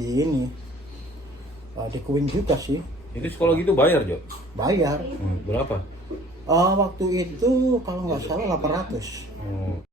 di ini di Kuwing juga sih. Itu sekolah gitu bayar, Jo? Bayar. Berapa? Waktu itu kalau nggak salah 800. Oh.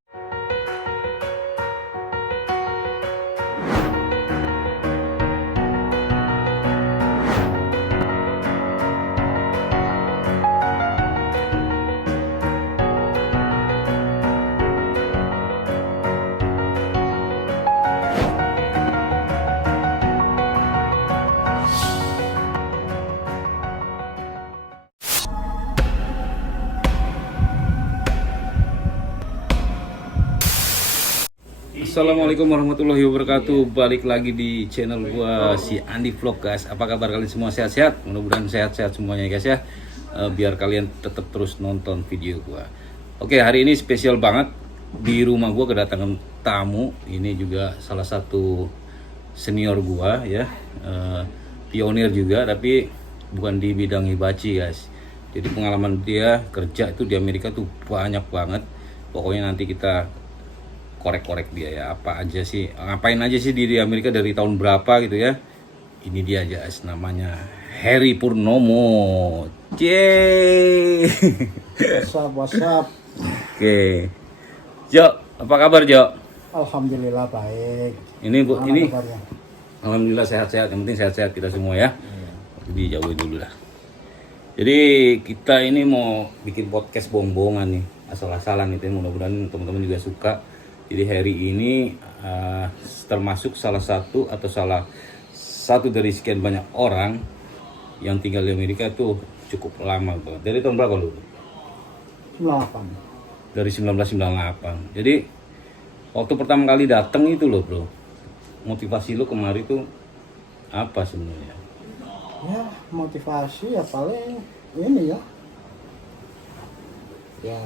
Assalamualaikum warahmatullahi wabarakatuh. Balik lagi di channel gua si Andi Vlog, guys. Apa kabar kalian semua? Sehat-sehat? Mudah-mudahan sehat-sehat semuanya, guys ya. Biar kalian tetap terus nonton video gua. Oke, hari ini spesial banget. Di rumah gua kedatangan tamu. Ini juga salah satu senior gua ya. Pionir juga, tapi bukan di bidang hibachi, guys. Jadi pengalaman dia kerja itu di Amerika tuh banyak banget. Pokoknya nanti kita korek-korek dia ya, apa aja sih, ngapain aja sih di Amerika dari tahun berapa gitu ya. Ini dia aja, namanya Hery Purnomo. Yeay. What's up? Oke. Jo, apa kabar Jo? Alhamdulillah baik. Ini Bu, Gimana ini kabarnya? alhamdulillah sehat-sehat, yang penting sehat-sehat kita semua ya. Dijauhin dulu lah. Jadi kita ini mau bikin podcast bohong-bohongan nih, asal-asalan gitu ya. Mudah-mudahan teman-teman juga suka. Jadi Hery ini termasuk salah satu dari sekian banyak orang yang tinggal di Amerika tuh cukup lama banget. Dari tahun berapa lu? 98. Dari 1998. Jadi waktu pertama kali datang itu loh bro, motivasi lu kemari tuh apa sebenarnya? Ya motivasi ya paling ini ya. Ya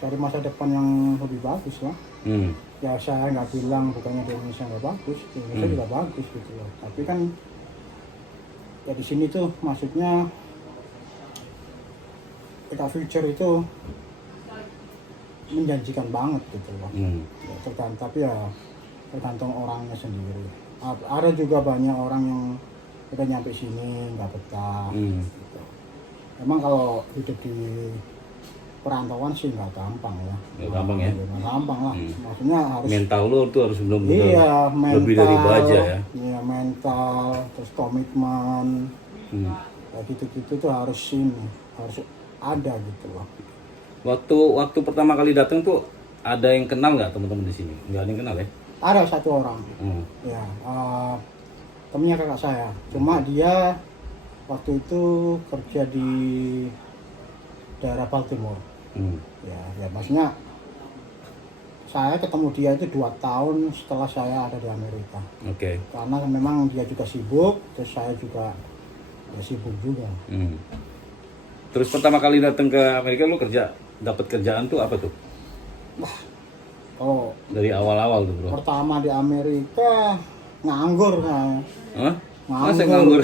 cari masa depan yang lebih bagus lah. Ya saya nggak bilang bukannya di Indonesia nggak bagus, di Indonesia juga bagus gitu loh. Tapi kan ya di sini tuh maksudnya kita future itu menjanjikan banget gitu loh. Ya, tapi ya tergantung orangnya sendiri. Ada juga banyak orang yang udah nyampe sini nggak betah. Gitu. Emang kalau hidup di perantauan sih nggak gampang ya. Nggak gampang ya? Nggak gampang lah. Maksudnya harus Mental lu tuh harus benar-benar lebih mental, dari baja ya. Iya mental, terus komitmen, ya gitu-gitu tuh harus ada gitu loh. Waktu pertama kali datang tuh ada yang kenal nggak teman-teman di sini? Nggak ada yang kenal ya? Ada satu orang, ya temennya kakak saya. Cuma dia waktu itu kerja di daerah Baltimore. Ya maksudnya saya ketemu dia itu 2 tahun setelah saya ada di Amerika. Oke. Karena memang dia juga sibuk, terus saya juga ya sibuk juga. Terus pertama kali datang ke Amerika lu dapat kerjaan tuh apa tuh? Wah, kalau Dari awal-awal tuh bro. pertama di Amerika nganggur saya. Hah? Nganggur. Masa nganggur?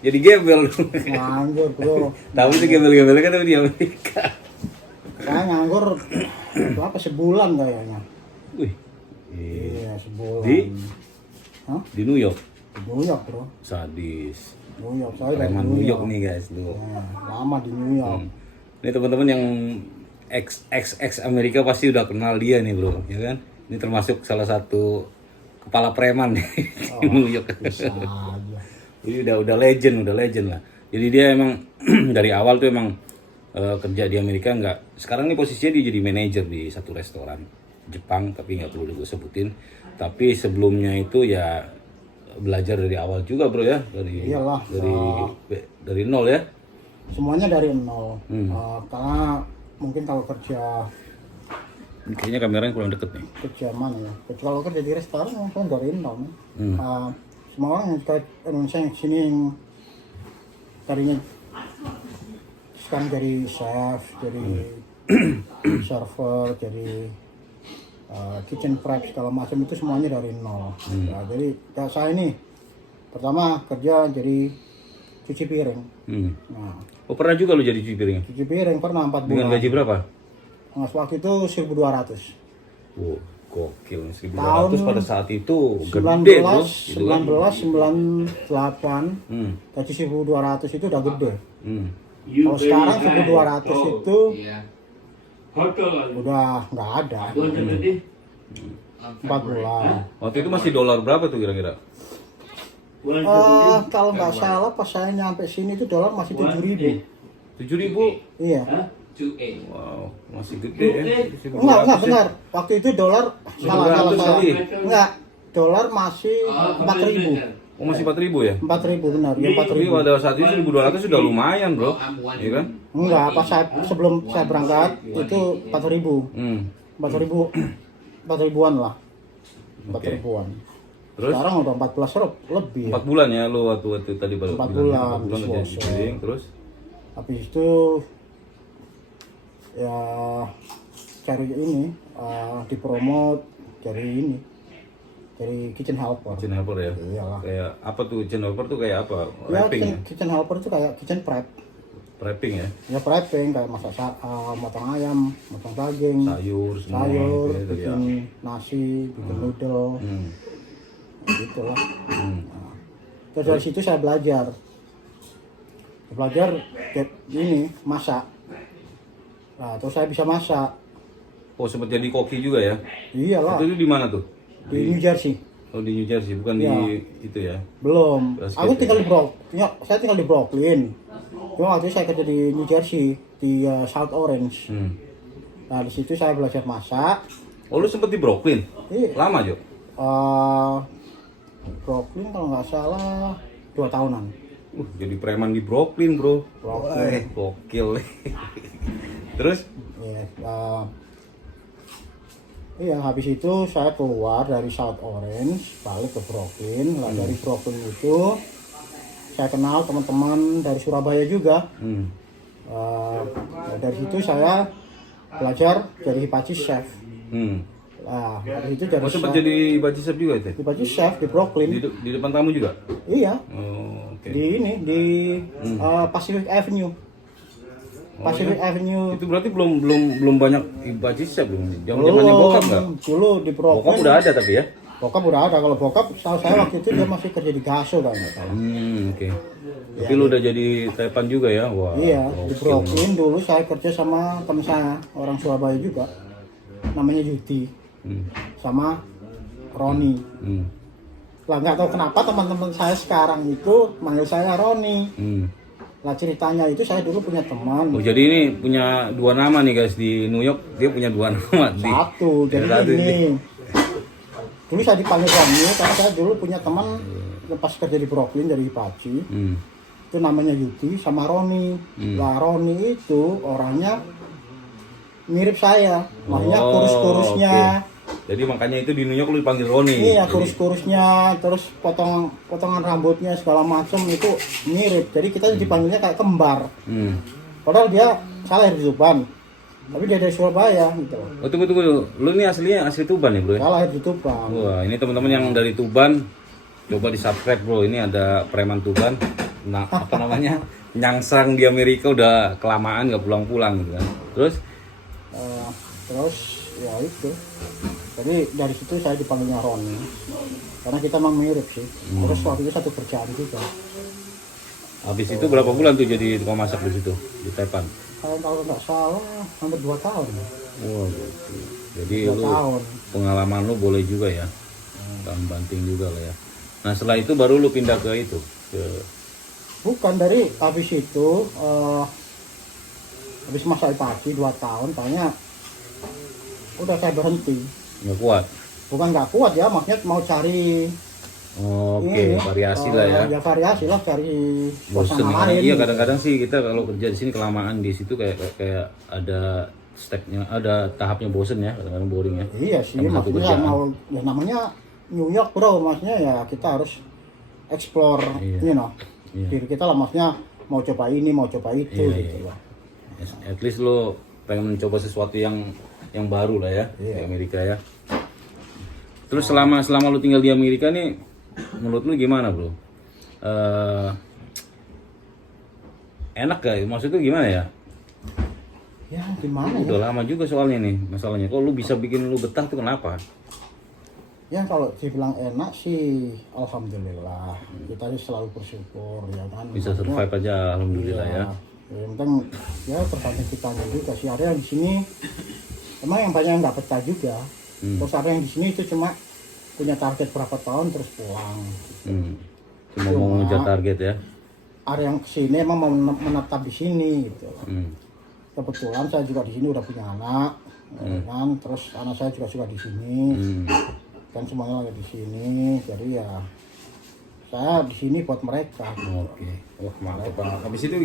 Jadi gembel lu. Nganggur bro. Tahu tuh gembel-gembel kan di Amerika. Saya nganggur berapa sebulan kayaknya. Wih. Iya sebulan. Di New York. Di New York bro. Sadis. New York, saya dari Preman New York nih guys tuh. Nah, lama di New York. Ini teman-teman yang ex Amerika pasti udah kenal dia nih bro, ya kan? Ini termasuk salah satu kepala preman di New York. Bisa aja. Ini udah legend lah. Jadi dia emang dari awal tuh emang kerja di Amerika nggak. Sekarang nih posisinya dia jadi manajer di satu restoran Jepang, tapi nggak perlu gue sebutin. Tapi sebelumnya itu ya belajar dari awal juga bro ya, Iyalah, dari nol ya. Semuanya dari nol. Karena mungkin kalau kerja Kayaknya kameranya kurang deket nih. kerja mana ya? Kalau kerja di restoran mungkin dari nol. Semua orang yang ke Indonesia yang sini yang tadinya sekarang dari chef, dari server, dari kitchen prep segala macam itu semuanya dari nol. Ya, jadi kayak saya ini pertama kerja jadi cuci piring. Nah, Oh pernah juga lu jadi cuci piring? cuci piring pernah 4 bulan. Dengan gaji berapa? Nah, waktu itu 1.200. Oh, Gokil, 1.200 pada saat itu gede bro. 1998 tadi 1.200 itu udah gede. Kalau sekarang 1.200 itu udah nggak ada. 4 bulan. Waktu itu masih dolar berapa tuh kira-kira? Kalau nggak salah pas saya nyampe sini itu dolar masih 7.000. 7.000? Iya. Wow, masih gede ya. Enggak benar. Waktu itu dolar salah. Enggak, dolar masih 4.000. Oh masih 4.000 ya? 4.000 benar, ya Jadi 4.000. pada saat itu 1.200 sudah lumayan bro, iya kan? Enggak, pas sebelum saya berangkat itu 4.000. 4.000-an lah. 4.000-an. Terus? Sekarang udah 14 lebih. 4 bulan ya lo waktu tadi baru 4 bulan. 4 bulan kerja di Giling, terus? Habis itu ya cari ini dipromot dari kitchen helper. Kitchen helper ya? Iyalah. Kayak apa tuh kitchen helper tuh kayak apa? Ya, Wrapping ya? kitchen helper itu kayak kitchen prep. Wrapping ya? Ya prepping kayak masak motong ayam, motong daging, Sayur, semua sayur, gitu ya. bikin nasi, bikin noodle, gitulah. Nah, terus dari situ saya belajar ini masak. Nah, terus saya bisa masak. Oh sempat jadi koki juga ya? Iyalah. Itu di mana tuh? Di New Jersey. Oh di New Jersey, bukan Ya. di itu ya? Belum. Basket Aku tinggal ya? saya tinggal di Brooklyn. Cuma waktu itu saya kerja di New Jersey di South Orange. Nah di situ saya belajar masak. Oh lu sempet di Brooklyn? Iya. Lama Jo? Brooklyn kalau nggak salah 2 tahunan. Jadi preman di Brooklyn bro. Brooklyn. Gokil. Terus? Iya, habis itu saya keluar dari South Orange, balik ke Brooklyn. Nah, dari Brooklyn itu saya kenal teman-teman dari Surabaya juga. Dari situ saya belajar jadi hibachi chef. Nah, dari itu jadi sempat jadi hibachi chef juga itu? hibachi chef di Brooklyn. Di depan kamu juga? Iya. Oh, oke. Di Pacific Avenue. Pacific Avenue. Itu berarti belum banyak hibachi chef belum? Zamannya bokap nggak? Dulu di Brooklyn. Bokap udah ada tapi ya? Bokap udah ada. Kalau bokap, saya waktu itu dia masih kerja di Gaso kan nggak salah. Oke. Tapi lu udah jadi tepan juga ya? Wah. Iya, di Brooklyn dulu saya kerja sama teman saya, orang Surabaya juga. Namanya Yudi. Sama Roni. Lah nggak tahu kenapa teman-teman saya sekarang itu manggil saya Roni. Nah ceritanya itu saya dulu punya teman. Oh jadi ini punya 2 nama nih guys di New York, dia punya 2 nama. Satu, jadi ini. Dulu saya dipanggil Roni karena saya dulu punya teman pas kerja di Brooklyn dari Hibachi. Itu namanya Yudi sama Roni. Lah Roni itu orangnya mirip saya, makanya kurus-kurusnya. Okay. Jadi makanya itu di New York lu dipanggil Roni. Iya, kurus-kurusnya, terus potongan rambutnya segala macam itu mirip. Jadi kita dipanggilnya kayak kembar. Padahal dia salah di Tuban. Tapi dia dari Surabaya gitu. Oh tunggu. Lu ini aslinya asli Tuban ya bro? Salah di Tuban. Wah ini teman-teman yang dari Tuban, coba di subscribe bro. Ini ada preman Tuban. Nah apa namanya? Nyangsang di Amerika udah kelamaan nggak pulang-pulang gitu kan. Terus ya itu. Jadi dari situ saya dipanggilnya Roni. Karena kita memang mirip sih. Terus waktu itu satu kerjaan juga. Habis itu berapa bulan tuh jadi tukang masak di situ di Tepan? Kalau nggak salah hampir 2 tahun. Oh, gitu. Jadi 2 lu tahun. pengalaman lu boleh juga ya. Banting juga lah ya. Nah, setelah itu baru lu pindah ke itu, ke Bukan, dari habis itu habis masa hibachi 2 tahun, tanya udah saya berhenti. nggak kuat. Bukan nggak kuat ya, maksudnya mau cari Oke, variasi lah ya. Ya variasi lah, cari Bosen suasana kan? lain. Iya kadang-kadang sih kita kalau kerja di sini kelamaan di situ kayak ada stepnya, ada tahapnya bosen ya, kadang-kadang boring ya. Iya sih, Sama satu maksudnya kerjaan. mau ya namanya New York bro, maksudnya ya kita harus explore, Iya. diri kita lah, maksudnya mau coba ini, mau coba itu gitu lah. At least lo pengen mencoba sesuatu yang baru lah ya di Amerika ya. Terus selama lu tinggal di Amerika nih, menurut lu gimana bro? Enak gak? Maksudnya gimana ya? Ya gimana ya? Udah lama juga soalnya nih masalahnya. Kok lu bisa bikin lu betah tuh kenapa? Ya kalau dibilang enak sih alhamdulillah. Kita sih selalu bersyukur ya kan. Bisa survive aja alhamdulillah ya. Yang penting ya tergantung kita juga sih. Ada yang di sini emang yang banyak yang nggak betah juga. Terus ada yang di sini itu cuma punya target berapa tahun terus pulang. Cuma mau ngejar target ya. Ada yang kesini emang mau menetap di sini gitu. Kebetulan saya juga di sini udah punya anak, kan. Terus anak saya juga di sini. Kan semuanya lagi di sini, jadi ya saya di sini buat mereka. Oke, wah mantap banget. Habis itu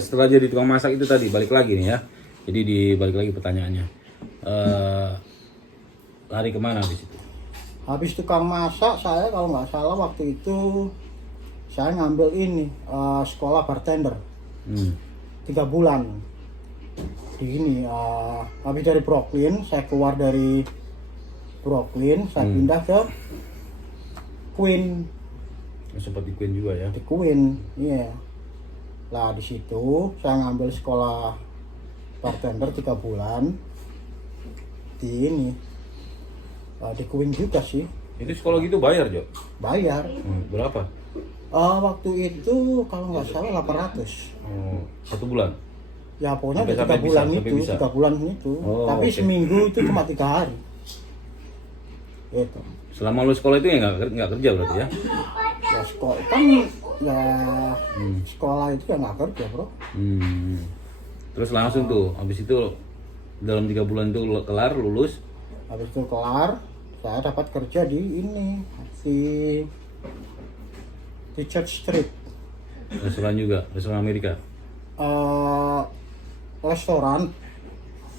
setelah jadi tukang masak itu tadi balik lagi nih ya. Jadi dibalik lagi pertanyaannya, lari kemana habis itu? Habis tukang masak saya kalau nggak salah waktu itu saya ngambil ini sekolah bartender 3 bulan. Di ini habis dari Brooklyn saya keluar dari Brooklyn, saya pindah ke Queen. Sempat di Queen juga ya? Di Queen, iya. Lah di situ saya ngambil sekolah bartender 3 bulan di ini di Queen juga sih. Itu sekolah gitu bayar, Jo? Bayar. Berapa? Waktu itu kalau nggak salah 800. Oh, 1 bulan? Ya pokoknya Sampai 3 bulan bisa, itu, 3 bulan itu. Oh, tapi oke. seminggu itu cuma 3 hari. Itu. Selama lu sekolah itu ya nggak kerja berarti ya? Ya sekolah kan ya sekolah itu ya nggak kerja bro. Terus langsung tuh, habis itu dalam 3 bulan itu kelar, lulus. Habis itu kelar, saya dapat kerja di ini di Church Street. Restoran juga, restoran Amerika. Restoran,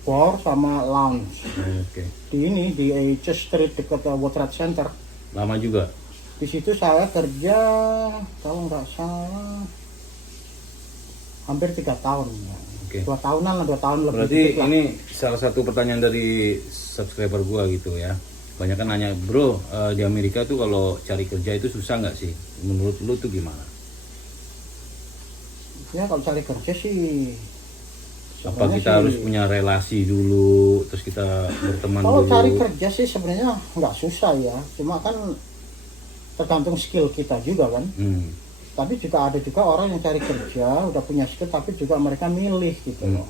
bar sama lounge. Oke. Di ini di Church Street dekat World Trade Center. Lama juga. Di situ saya kerja kalau nggak salah hampir 3 tahun. Oke. 2 tahunan lah, 2 tahun lebih. Berarti dikit lah. ini salah satu pertanyaan dari subscriber gua gitu ya. Banyak kan nanya, bro, di Amerika tuh kalau cari kerja itu susah nggak sih? Menurut lu tuh gimana? Ya kalau cari kerja sih. Apa sebenarnya kita sih, harus punya relasi dulu, terus kita berteman kalau dulu? cari kerja sih sebenarnya nggak susah ya. Cuma kan tergantung skill kita juga kan. Tapi juga ada juga orang yang cari kerja udah punya skill tapi juga mereka milih gitu loh.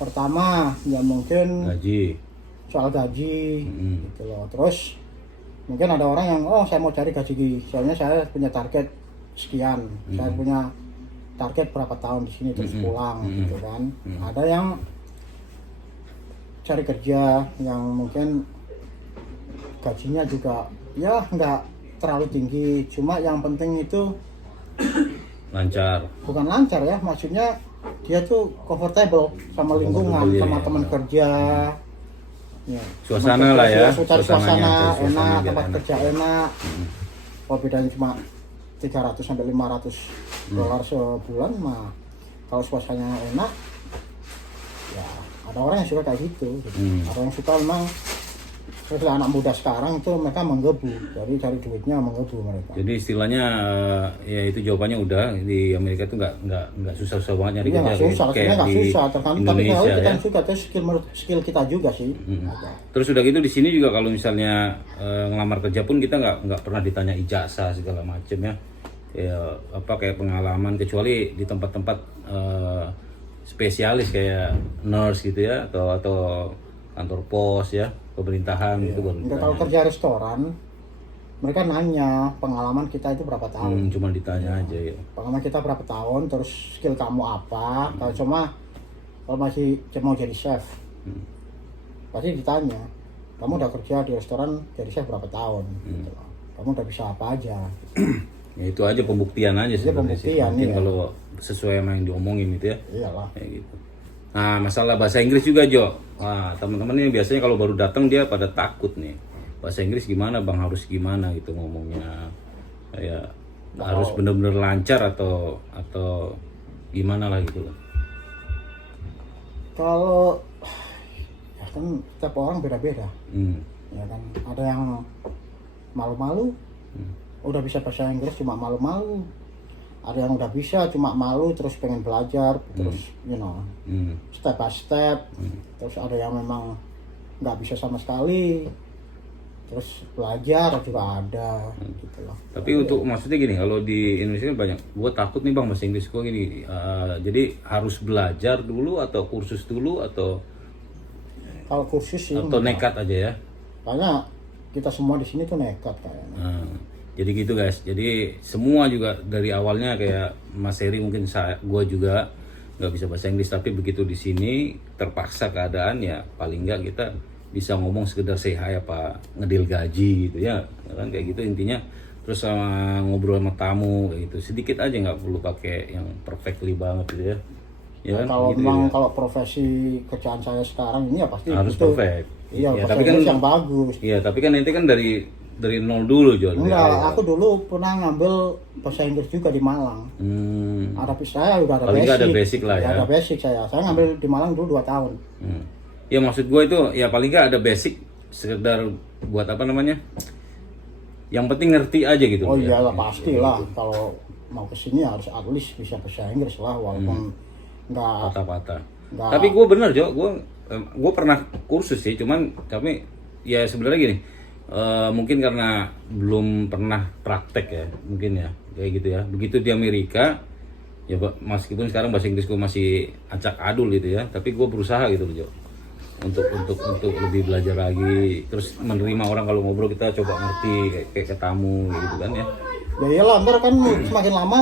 Pertama ya mungkin Gaji. soal gaji gitu loh. Terus mungkin ada orang yang saya mau cari gaji soalnya saya punya target sekian, saya punya target berapa tahun di sini terus pulang gitu kan. Ada yang cari kerja yang mungkin gajinya juga ya nggak terlalu tinggi, cuma yang penting itu Lancar. bukan lancar ya, maksudnya dia tuh comfortable sama lingkungan, Comfortable, sama iya. teman kerja. Ya, Suasana teman lah kerja, ya, cari suasananya, suasana cari suasana enak, biar tempat enak. kerja enak. Kalau bedanya cuma 300 sampai 500 dolar sebulan mah kalau suasananya enak ya ada orang yang suka kayak gitu. Ada yang suka memang seperti anak muda sekarang itu mereka menggebu, jadi cari duitnya menggebu mereka. Jadi istilahnya ya itu jawabannya udah di Amerika tuh nggak susah-susah banget nyari Iya kerja nggak susah, sebenarnya nggak susah, tergantung tapi kalau Indonesia kita ya. suka itu skill kita juga sih. Terus udah gitu di sini juga kalau misalnya ngelamar kerja pun kita nggak pernah ditanya ijazah segala macem ya. Ya apa kayak pengalaman, kecuali di tempat-tempat spesialis kayak nurse gitu ya atau kantor pos ya, pemerintahan gitu baru Enggak, ditanya. kalau kerja restoran mereka nanya pengalaman kita itu berapa tahun. Cuma ditanya aja ya. Pengalaman kita berapa tahun, terus skill kamu apa. Kalau masih mau jadi chef pasti ditanya kamu udah kerja di restoran jadi chef berapa tahun gitu loh. Kamu udah bisa apa aja. Ya itu aja pembuktian aja sebenarnya sih. pembuktian, Mungkin iya. kalau sesuai sama yang diomongin gitu ya. Iyalah. Kayak gitu. Nah, masalah bahasa Inggris juga, Jo. Wah, teman-teman ini biasanya kalau baru datang dia pada takut nih. Bahasa Inggris gimana, Bang? Harus gimana gitu ngomongnya. Kayak harus bener-bener lancar atau gimana lah gitu loh. Kalau ya kan tiap orang beda-beda. Hmm. Ya kan ada yang malu-malu udah bisa bahasa Inggris cuma malu-malu, ada yang udah bisa cuma malu terus pengen belajar terus step by step, terus ada yang memang nggak bisa sama sekali terus belajar juga ada gitu loh. Tapi untuk maksudnya gini, kalau di Indonesia kan banyak, gue takut nih bang bahasa Inggris gue gini, jadi harus belajar dulu atau kursus dulu atau Kalau kursus sih nekat aja ya? karena kita semua di sini tuh nekat kayaknya. Jadi gitu guys, jadi semua juga dari awalnya kayak Mas Heri mungkin gue juga nggak bisa bahasa Inggris, tapi begitu di sini terpaksa keadaan ya paling nggak kita bisa ngomong sekedar say hi apa ngedil gaji gitu ya kan kayak gitu intinya. Terus sama ngobrol sama tamu kayak gitu sedikit aja, nggak perlu pakai yang perfectly banget gitu ya. Ya kan? Kalau Gitu memang ya. kalau profesi kerjaan saya sekarang ini ya pasti Harus itu. perfect. Iya, Ya, bahasa tapi kan Inggris yang bagus. Iya, tapi kan nanti kan dari nol dulu John. Enggak, aku dulu pernah ngambil bahasa Inggris juga di Malang. Ada saya udah ada Paling basic. nggak ada basic lah ya. Ada basic saya. Saya ngambil di Malang dulu 2 tahun. Ya maksud gue itu ya paling nggak ada basic sekedar buat apa namanya? Yang penting ngerti aja gitu. Oh ya. iyalah pastilah kalau mau ke sini harus at least bisa bahasa Inggris lah walaupun enggak Patah-patah. Nggak. Tapi gue bener Jo, gue pernah kursus sih, cuman kami ya sebenarnya gini, mungkin karena belum pernah praktek ya, mungkin ya kayak gitu ya. Begitu di Amerika, ya meskipun sekarang bahasa Inggris gue masih acak adul gitu ya, tapi gue berusaha gitu loh Jo, untuk lebih belajar lagi, terus menerima orang kalau ngobrol kita coba ngerti kayak ke tamu gitu kan ya. Ya iyalah, ntar kan semakin lama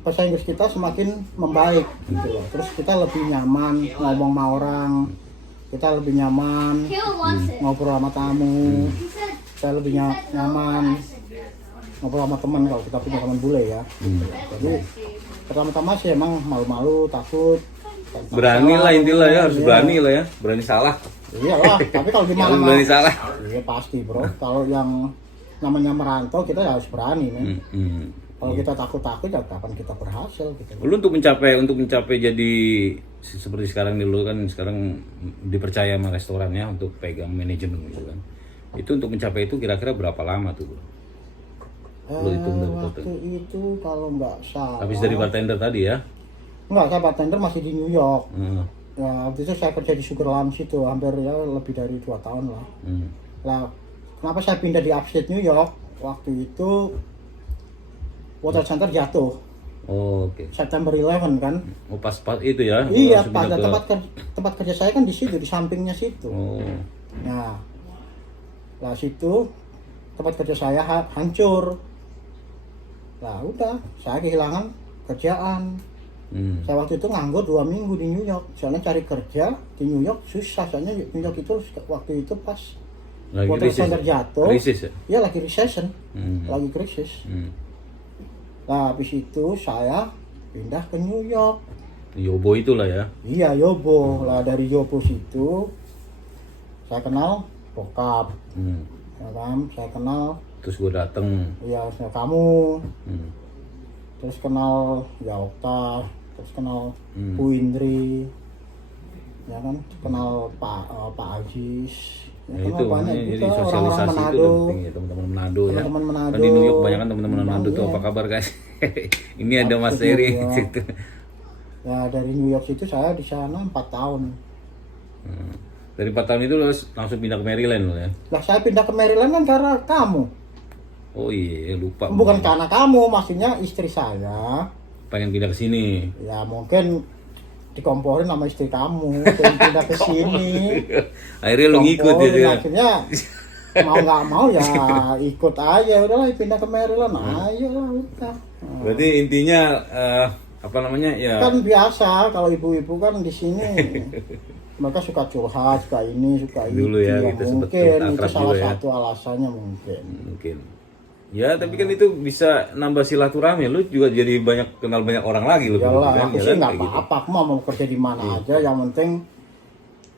bahasa Inggris kita semakin membaik gitu loh. Terus kita lebih nyaman ngomong sama orang, kita lebih nyaman ngobrol sama tamu, saya lebih nyaman ngobrol sama teman kalau kita punya teman bule ya. Jadi pertama-tama sih emang malu-malu, takut. Berani lah intinya ya, harus Iya. berani lah ya, berani salah. Iyalah, tapi kalau di Malang Berani salah. iya pasti bro. Kalau yang namanya merantau kita ya harus berani men. Kalau kita takut-takut ya kapan kita berhasil gitu. Lu untuk mencapai jadi seperti sekarang nih, lu kan sekarang dipercaya sama restoran ya untuk pegang manajemen gitu kan. Itu untuk mencapai itu kira-kira berapa lama tuh, Bro? Lu hitung dari Waktu itu kalau nggak salah. habis dari bartender tadi ya. Nggak, saya bartender masih di New York. Hmm. Ya, waktu itu saya kerja di Sugar Lounge itu hampir ya lebih dari 2 tahun lah. Lah, kenapa saya pindah di upstate New York? Waktu itu Water Center jatuh. Oh, oke. September 11 kan? Oh, pas itu ya. lu Iya, langsung pada pindah ke- tempat kerja saya kan di situ, di sampingnya situ. Oh. Nah, lah situ tempat kerja saya hancur. Lah udah, saya kehilangan kerjaan. Saya waktu itu nganggur 2 minggu di New York. Soalnya cari kerja di New York susah. Soalnya New York itu waktu itu pas Lagi Water krisis. Center jatuh. Krisis ya. Ya lagi recession, Hmm. lagi krisis. Hmm. Nah, habis itu saya pindah ke New York. Yobo itulah ya. Iya, Yobo. Lah dari Yobo situ saya kenal bokap. Ya kan? Saya kenal Terus gue dateng. ya kamu. Hmm. Terus kenal ya Okta, terus kenal Hmm. Bu Indri. Ya kan? Kenal Pak Ajis. Ya, Ya kenal itu banyak makanya jadi juga orang-orang sosialisasi itu Manado. udah penting ya teman-teman Manado ya. Teman-teman Manado. Kan di New York banyak kan teman-teman Manado tuh, Iya. apa kabar guys? Ini ada Mas Maksudnya Heri gua- situ. Ya dari New York situ saya di sana 4 tahun. Dari 4 tahun itu lo langsung pindah ke Maryland lo ya. Lah saya pindah ke Maryland kan karena kamu. Oh iya, lupa. Bukan karena kamu, maksudnya istri saya. Pengen pindah ke sini. Ya mungkin dikomporin sama istri kamu, pengen pindah ke sini. Akhirnya lu ngikut Komporin, ya. akhirnya mau nggak mau ya ikut aja, udahlah pindah ke Maryland, ayo lah udah. Berarti intinya apa namanya ya? Kan biasa kalau ibu-ibu kan di sini mereka suka curhat, suka ini, suka itu. Dulu ya, gitu, sempet mungkin itu akrab salah juga ya. satu alasannya mungkin. Mungkin. Ya, tapi kan itu bisa nambah silaturahmi. Lu juga jadi banyak banyak orang lagi lu. Yalah, kan, aku ya sih kan? nggak Kayak gitu. apa-apa, aku mau kerja di mana aja, yang penting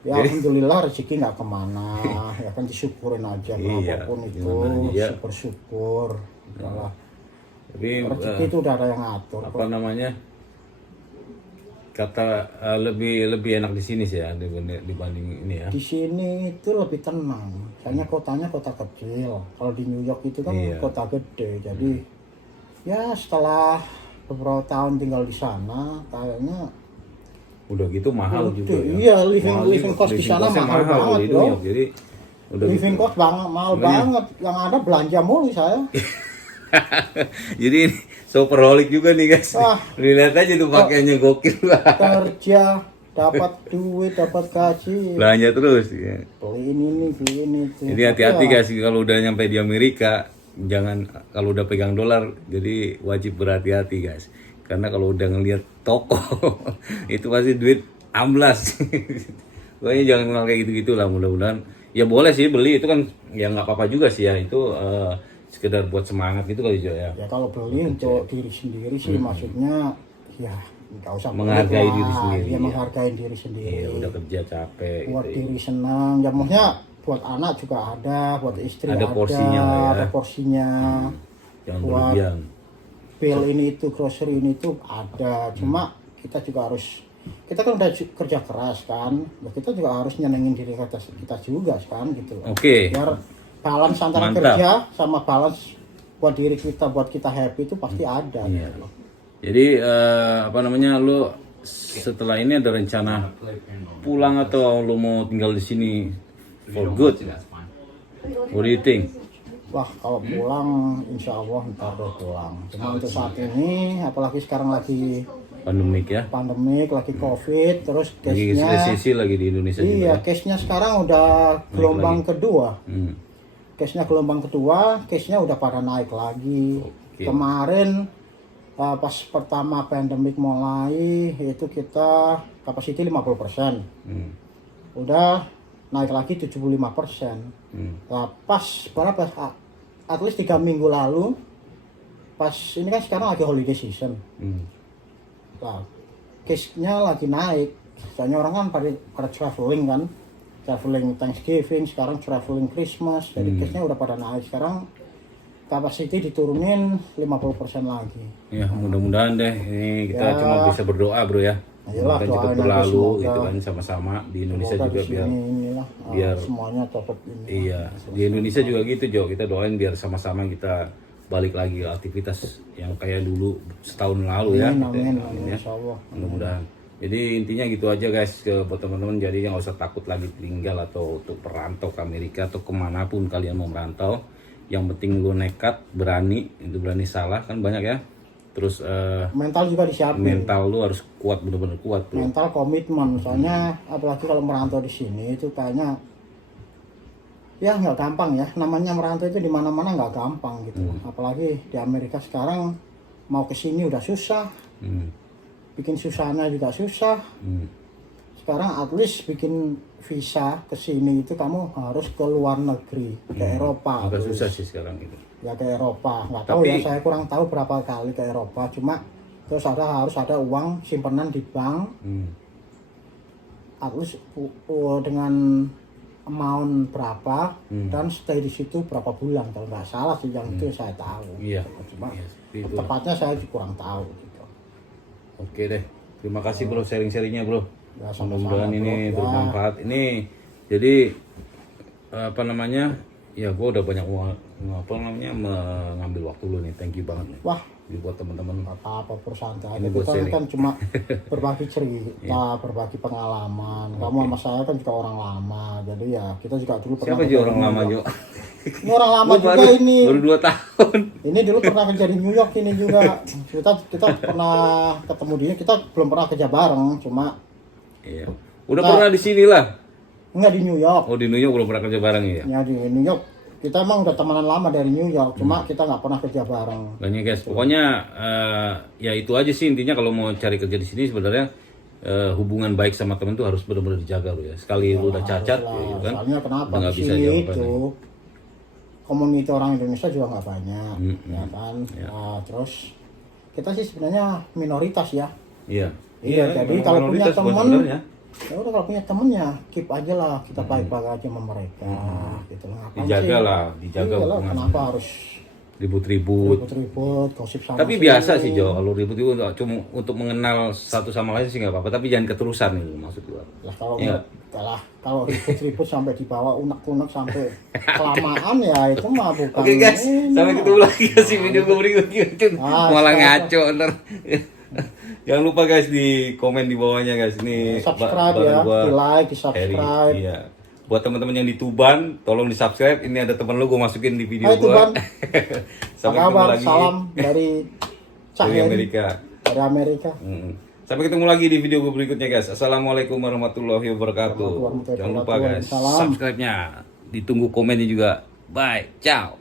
ya alhamdulillah rezeki nggak kemana, ya kan disyukurin aja Iya, apapun itu, gimana aja. syukur-syukur. Yalah. Tapi Rezeki itu udah ada yang ngatur. apa namanya? Kata lebih enak di sini sih ya dibanding ini ya. Di sini itu lebih tenang, soalnya kotanya kota kecil. Kalau di New York itu kan Iya. kota gede, jadi ya setelah beberapa tahun tinggal di sana, kayaknya Udah gitu mahal Gede, juga ya. iya, living Mahal juga. cost di Living sana cost-nya mahal banget, di New bro. York. Jadi Udah living gitu. cost mahal Makanya. banget. Yang ada belanja mulu saya. Jadi ini shopaholic juga nih guys. Wah. Lihat aja tuh pakaiannya gokil lah. Kerja, dapat duit, dapat gaji. Belanja terus ya. Beli ini, beli ini. Itu. Jadi hati-hati Tapi ya, guys kalau udah nyampe di Amerika, jangan kalau udah pegang dolar, jadi wajib berhati-hati guys. Karena kalau udah ngelihat toko itu pasti duit amblas. Pokoknya jangan kenal kayak gitu-gitu lah, mudah-mudahan. Ya boleh sih beli itu kan ya nggak apa-apa juga sih ya, itu sekedar buat semangat gitu kali Jo ya. Ya kalau beli untuk diri sendiri sih maksudnya ya nggak usah Menghargai pelit lah. diri sendiri, Ya ya. menghargai diri sendiri. Iya udah kerja capek Buat gitu. diri senang. Ya maksudnya buat anak juga ada, buat istri Ada porsinya lah ya. ada porsinya. Jangan Buat berlebihan. bill ini itu, grocery ini itu ada. Cuma kita juga harus, kita kan udah kerja keras kan, ya kita juga harus nyenengin diri kita juga kan gitu. Oke. Biar balance antara Mantap. kerja sama balance buat diri kita, buat kita happy itu pasti ada. Iya. Gitu loh. Jadi apa namanya, lu setelah ini ada rencana pulang atau lu mau tinggal di sini for good? What do you think? Wah kalau pulang insya Allah ntar deh pulang. Cuma untuk saat ini, apalagi sekarang lagi Pandemik ya. pandemik, lagi covid, terus Lagi case-nya, resesi lagi di Indonesia juga. iya Ya? case-nya sekarang udah gelombang kedua. Hmm. Case-nya gelombang kedua, case-nya udah pada naik lagi. Oke. Kemarin pas pertama pandemik mulai itu kita capacity 50%. Hmm. Udah naik lagi 75%. Hmm. Nah, pas berapa? At least 3 minggu lalu, pas ini kan sekarang lagi holiday season. Hmm. Nah, case-nya lagi naik. Soalnya orang kan pada traveling kan. Traveling Thanksgiving, sekarang traveling Christmas. Jadi case-nya udah pada naik. Sekarang capacity diturunin 50% lagi. Ya mudah-mudahan deh ini kita Ya. cuma bisa berdoa bro ya. Ayolah, Kan doain cepat aja berlalu semoga. gitu kan sama-sama di Indonesia Semoga juga di biar sini inilah, biar- semuanya tetap ini. iya di Indonesia juga gitu Jo, kita doain biar sama-sama kita balik lagi ke aktivitas yang kayak dulu setahun lalu ya. Amin, Gitu ya. amin, Amin amin, ya. insya Allah. Mudah-mudahan. Jadi intinya gitu aja guys buat teman-teman, jadi nggak usah takut lagi tinggal atau untuk perantau ke Amerika atau kemanapun kalian mau merantau. Yang penting lu nekat, berani, itu berani salah kan banyak ya. Terus Mental juga disiapin. mental lu harus kuat, bener-bener kuat bro. Mental komitmen. Soalnya apalagi kalau merantau di sini itu kayaknya ya nggak gampang ya. Namanya merantau itu di mana-mana nggak gampang gitu. Apalagi di Amerika sekarang mau ke sini udah susah. Hmm. Bikin susahnya juga susah. Hmm. Sekarang at least bikin visa ke sini itu kamu harus ke luar negeri, ke Eropa. Agak Terus susah sih sekarang gitu. ya ke Eropa, nggak tahu ya, Tapi- saya kurang tahu berapa kali ke Eropa, cuma terus harus ada uang simpanan di bank, Hmm. at least dengan amount berapa dan stay di situ berapa bulan, kalau nggak salah sih yang itu saya tahu. Iya. Cuma Iya, seperti itu. tepatnya saya kurang tahu gitu. Oke deh. Terima kasih bro sharing-sharingnya bro. Ya, sama-sama, Mudah-mudahan ini bro. Ya. bermanfaat. Ini jadi apa namanya? Ya gue udah banyak mengambil waktu lu nih. Thank you banget nih. Wah, Jadi buat teman-teman. nggak apa-apa perusahaan aja. Ini buat Kita sharing. kan cuma berbagi cerita, berbagi pengalaman. Kamu sama saya kan juga orang lama, jadi ya kita juga dulu pernah Siapa sih kerja orang di lama New Jo? York. Ini orang lama Gua juga ini. baru 2 tahun. Ini dulu pernah kerja di New York ini juga. Kita pernah ketemu dia, kita belum pernah kerja bareng, cuma Iya. Udah pernah di sini lah. enggak di New York. Oh di New York belum pernah kerja bareng ya? Ya di New York. Kita emang udah temenan lama dari New York, cuma kita nggak pernah kerja bareng. Banyak guys. Pokoknya ya itu aja sih intinya kalau mau cari kerja di sini sebenarnya hubungan baik sama temen tuh harus benar-benar dijaga lo ya. Sekali lu udah cacat Lah, gitu kan. soalnya kenapa udah nggak di bisa sini jawaban itu komuniti orang Indonesia juga nggak banyak, Mm-mm. ya kan. Nah, terus kita sih sebenarnya minoritas ya. Iya. Iya, jadi memang kalau punya minoritas gua teman, sebenarnya. ya udah kalau punya temennya keep aja lah, kita baik-baik aja sama mereka, gitu. Ngapain Dijaga sih? lah, dijaga Iyalah, hubungan. kenapa harus Ribut-ribut. ribut-ribut, gosip sana Tapi biasa sih Jo, kalau ribut-ribut cuma untuk mengenal satu sama lain sih nggak apa-apa. Tapi jangan keterusan nih maksud gua. Lah kalau Iya. kalau ribut-ribut sampai dibawa unek-unek sampai kelamaan ya itu mah bukan. Oke guys, ini sampai mah. ketemu lagi ya si video gue berikutnya. Malah ngaco ntar. Jangan lupa guys di komen di bawahnya guys. Ini Subscribe bareng ya, gua di like, di Harry. subscribe. Iya. Buat teman-teman yang di Tuban, tolong di subscribe. Ini ada teman lu, gue masukin di video Hai gue. Tuban. Sampai Apa ketemu kabar? lagi Salam dari dari Amerika. Dari Amerika. Sampai ketemu lagi di video gue berikutnya guys. Assalamualaikum warahmatullahi wabarakatuh. Jangan lupa guys, subscribe-nya. Ditunggu komennya juga. Bye, ciao.